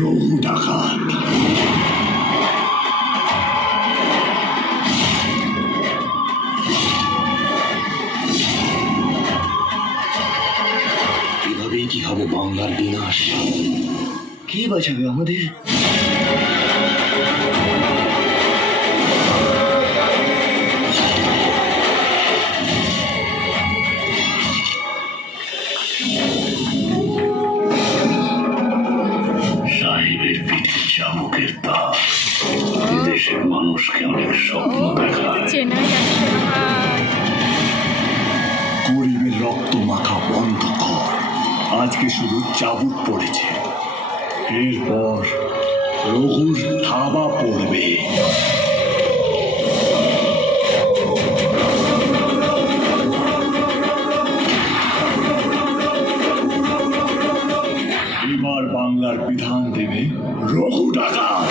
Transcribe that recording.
রঘু ডাকাত। এভাবেই কি হবে বাংলার বিনাশ? কে বাঁচাবে আমাদের? সাহেবের পিঠে চাবুকের দাগ দেশের মানুষকে অনেক স্বপ্ন দেখায়। গরিবের রক্ত মাখা বন্ধ কর। আজকে শুধু চাবুক পড়েছে, এরপর রঘুর থাবা পড়বে। এবার বাংলার বিধান দেবে রঘু ডাকাত।